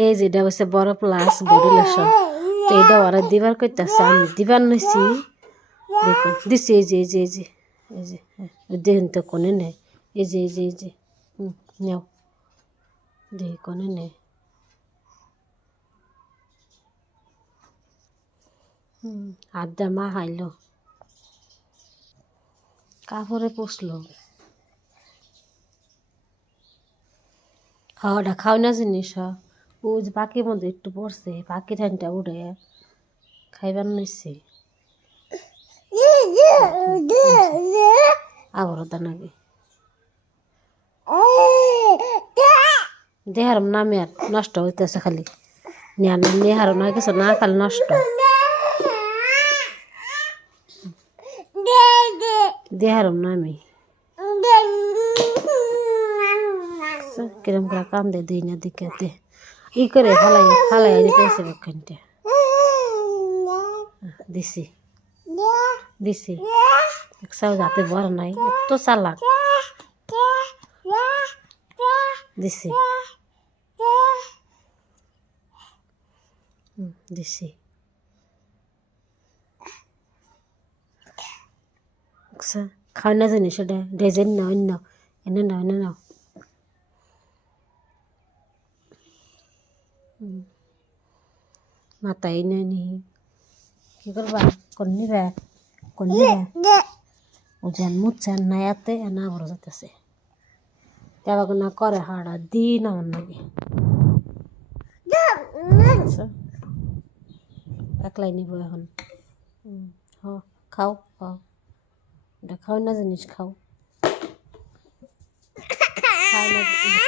এই যেটা হচ্ছে বড় প্লাস বডি লোশন, তো এটা ওরা দিবার কইতাছে, আমি দিবার নইছি। দেখুন দিছি, এই যে এই যে এই যে এই যে দেখুন তো কোনে নেই, এই যে এই যে এই যে নেও দেখি কোনে নেই। হাত দা মা হাইলো কাপড়ে পুষলো। খাওয়াটা খাও না জিনিস, ও যে পাখির মধ্যে একটু পড়ছে, পাখি ঠানটা উঠে খাইবার নিচ্ছে আবারও তা নাকি দেহার নামে আর নষ্ট হইতেছে, খালি নেহার না কিছু না খালি নষ্ট। দেহার নামে কিরম করে কান্দে দিই না দিকে ই করে ফালাই ফালাই দিতেছে ওখানটা। দিছি দিছি একসাথে যাতে বড় নাই, এত চালাক। দিছি দিছি খাওয়া না জিনিস ওটা ডেজাইন না অন্য এনে নাও এনে নাও। মাথায় নেই নি কি করবা কন্নি রে ওজন মুচ্ছেন নায়াতে না বড় যেতেছে কেবা না করে হাড়া দিন আমার নাকি একলাই নিব এখন। হ খাও খাও, এটা খাও না জিনিস খাও, খাও না জিনিস।